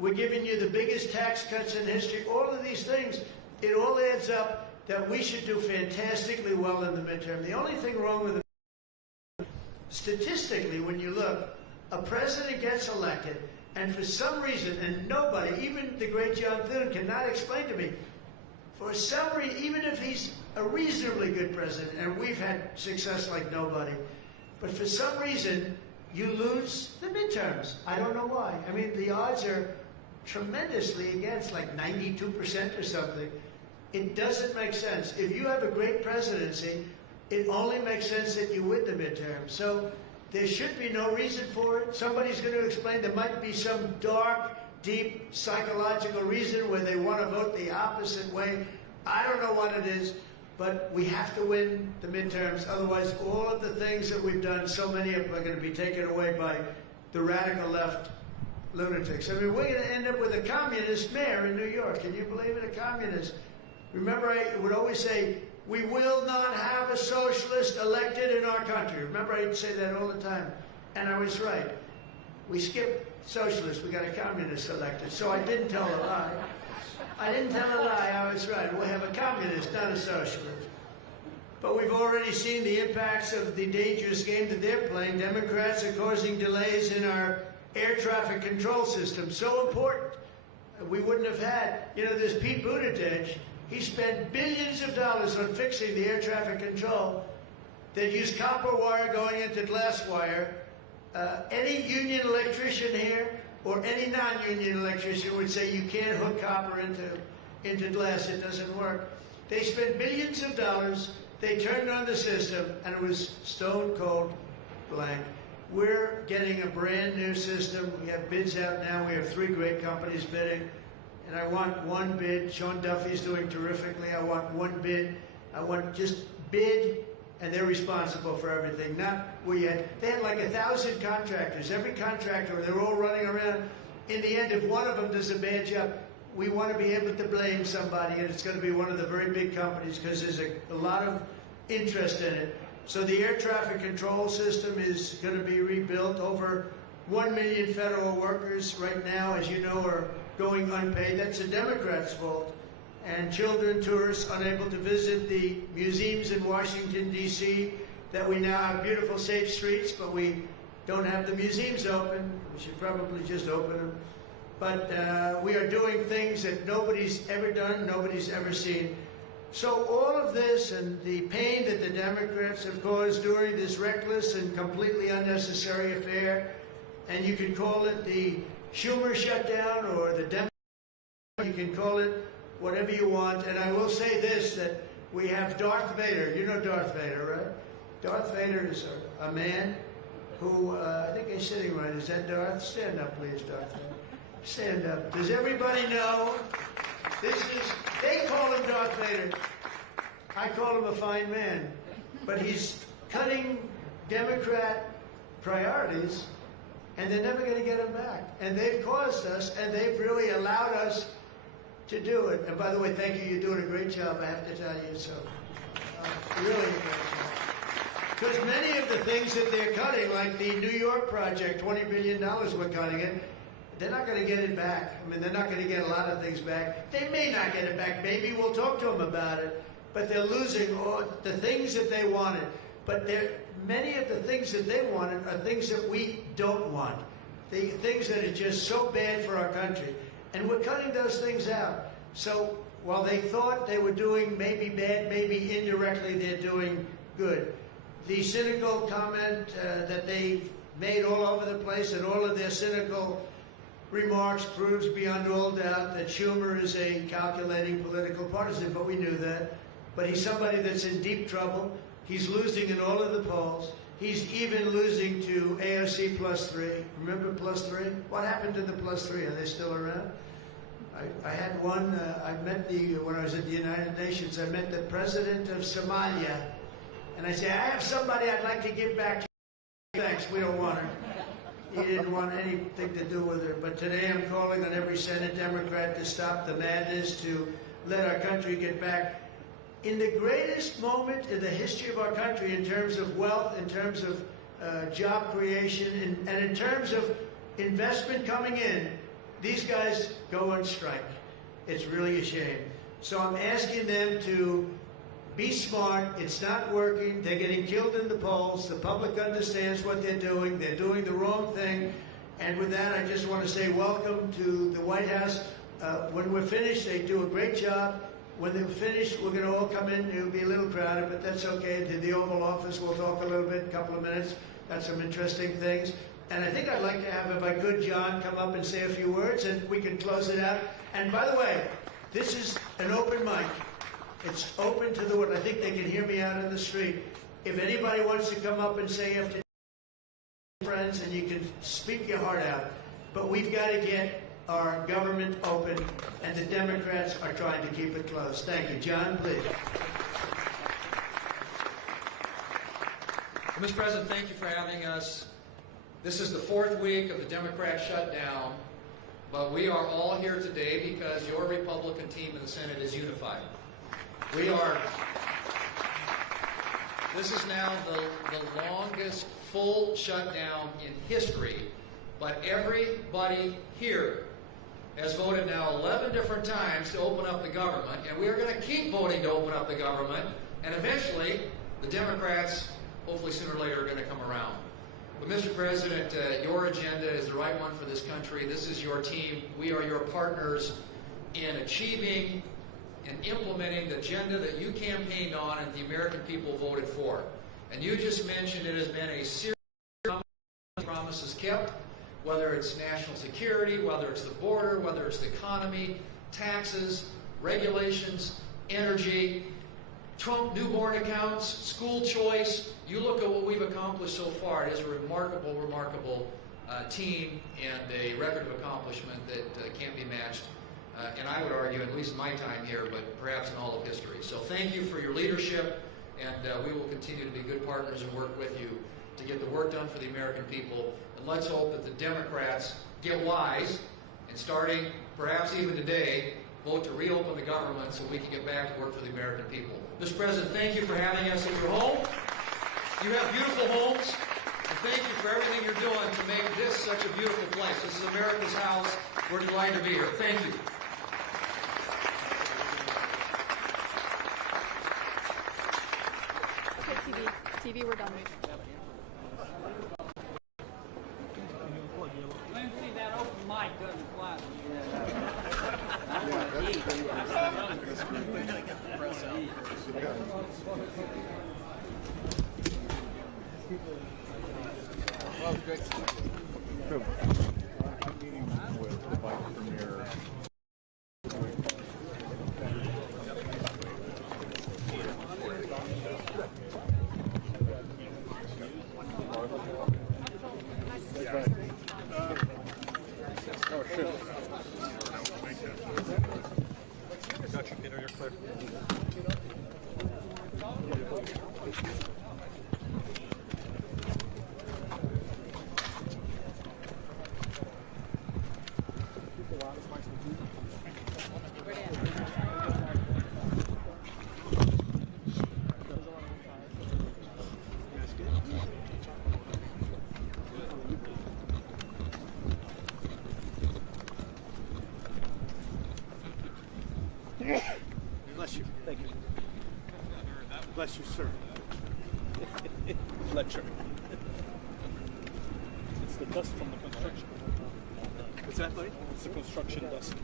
We're giving you the biggest tax cuts in history. All of these things, it all adds up that we should do fantastically well in the midterm. The only thing wrong with it, statistically, when you look, a president gets elected, and for some reason, and nobody, even the great John Thune, cannot explain to me, for some reason, even if he's a reasonably good president, and we've had success like nobody, but for some reason, you lose the midterms. I don't know why. I mean, the odds are tremendously against, like 92% or something. It doesn't make sense. If you have a great presidency, it only makes sense that you win the midterm. So there should be no reason for it. Somebody's going to explain there might be some dark, deep psychological reason where they want to vote the opposite way. I don't know what it is, but we have to win the midterms. Otherwise, all of the things that we've done, so many of them are going to be taken away by the radical left lunatics. I mean, we're going to end up with a communist mayor in New York. Can you believe it? A communist. Remember, I would always say, we will not have a socialist elected in our country. Remember, I'd say that all the time. And I was right. We skipped socialist. We got a communist elected. So I didn't tell a lie. I didn't tell a lie. I was right. We have a communist, not a socialist. But we've already seen the impacts of the dangerous game that they're playing. Democrats are causing delays in our air traffic control system. So important. We wouldn't have had, you know, this Pete Buttigieg. He spent billions of dollars on fixing the air traffic control. They'd use copper wire going into glass wire. Any union electrician here or any non-union electrician would say you can't hook copper into glass. It doesn't work. They spent billions of dollars. They turned on the system, and it was stone cold blank. We're getting a brand new system. We have bids out now. We have 3 great companies bidding. And I want one bid. Sean Duffy's doing terrifically. I want one bid. I want just bid, and they're responsible for everything. Not we had. They had like 1,000 contractors. Every contractor, they're all running around. In the end, if one of them does a bad job, we want to be able to blame somebody, and it's going to be one of the very big companies because there's a lot of interest in it. So the air traffic control system is going to be rebuilt. Over 1 million federal workers right now, as you know, are going unpaid. That's the Democrats' fault. And children, tourists, unable to visit the museums in Washington, D.C., that we now have beautiful, safe streets, but we don't have the museums open. We should probably just open them. But we are doing things that nobody's ever done, nobody's ever seen. So all of this and the pain that the Democrats have caused during this reckless and completely unnecessary affair, and you could call it the Schumer shutdown or the You can call it whatever you want. And I will say this, that we have Darth Vader. You know Darth Vader, right? Darth Vader is a man who, I think he's sitting right. Is that Darth? Stand up, please, Darth Vader. Stand up. Does everybody know? They call him Darth Vader. I call him a fine man. But he's cutting Democrat priorities, and they're never going to get him back. And they've caused us, and they've really allowed us to do it. And by the way, thank you. You're doing a great job, I have to tell you. So, really a great job. Because many of the things that they're cutting, like the New York project, $20 billion we're cutting it, they're not going to get it back. I mean, they're not going to get a lot of things back. They may not get it back. Maybe we'll talk to them about it. But they're losing all the things that they wanted. But many of the things that they wanted are things that we don't want. The things that are just so bad for our country. And we're cutting those things out. So while they thought they were doing maybe bad, maybe indirectly they're doing good. The cynical comment that they made all over the place, and all of their cynical remarks proves beyond all doubt that Schumer is a calculating political partisan, but we knew that. But he's somebody that's in deep trouble. He's losing in all of the polls. He's even losing to AOC +3. Remember +3? What happened to the +3? Are they still around? I had one, when I was at the United Nations, I met the president of Somalia. And I said, I have somebody I'd like to give back to you. Thanks, we don't want her. He didn't want anything to do with her. But today I'm calling on every Senate Democrat to stop the madness, to let our country get back. In the greatest moment in the history of our country, in terms of wealth, in terms of job creation, and in terms of investment coming in, these guys go on strike. It's really a shame. So I'm asking them to be smart. It's not working. They're getting killed in the polls. The public understands what they're doing. They're doing the wrong thing. And with that, I just want to say welcome to the White House. When we're finished, they do a great job. When they're finished, we're going to all come in. It'll be a little crowded, but that's okay. To the Oval Office, we'll talk a little bit, a couple of minutes. Got some interesting things. And I think I'd like to have, if I could, John, come up and say a few words, and we can close it out. And by the way, this is an open mic. It's open to the world. I think they can hear me out in the street. If anybody wants to come up and say after friends, and you can speak your heart out. But we've got to get our government open, and the Democrats are trying to keep it closed. Thank you. John, please. Well, Mr. President, thank you for having us. This is the 4th week of the Democrat shutdown, but we are all here today because your Republican team in the Senate is unified. This is now the longest full shutdown in history, but everybody here has voted now 11 different times to open up the government, and we are going to keep voting to open up the government, and eventually the Democrats, hopefully sooner or later, are going to come around. But Mr. President, your agenda is the right one for this country. This is your team. We are your partners in achieving and implementing the agenda that you campaigned on and the American people voted for. And you just mentioned it has been a series of promises kept, whether it's national security, whether it's the border, whether it's the economy, taxes, regulations, energy, Trump newborn accounts, school choice. You look at what we've accomplished so far. It is a remarkable, remarkable team and a record of accomplishment that can't be matched. And I would argue, at least in my time here, but perhaps in all of history. So thank you for your leadership, and we will continue to be good partners and work with you to get the work done for the American people. And let's hope that the Democrats get wise, and starting perhaps even today, vote to reopen the government so we can get back to work for the American people. Mr. President, thank you for having us at your home. You have beautiful homes, and thank you for everything you're doing to make this such a beautiful place. This is America's house. We're delighted to be here. Thank you. Okay, TV, we're done. Lindsay, that open mic doesn't fly. Well, great. I'm meeting with the Vice Premier. Fletcher. It's the dust from the construction. What's that, buddy? It's the construction dust.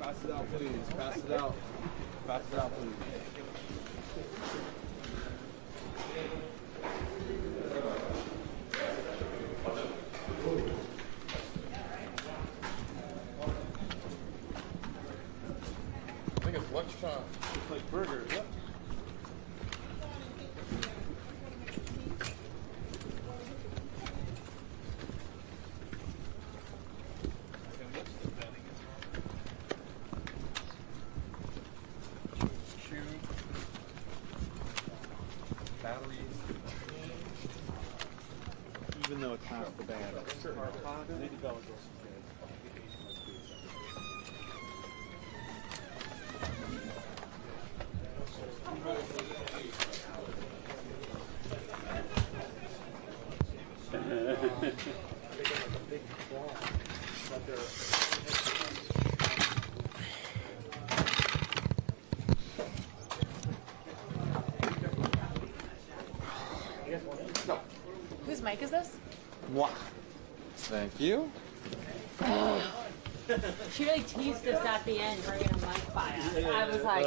Pass it out, please. Pass it out. Pass it out, please. I think it's lunchtime. It's like burgers. Yep. Batteries. Even though it's half the band. Lady Gaga. Whose mic is this? Mwah. Thank you. She really teased us at the end, bringing a mic by us. I was like,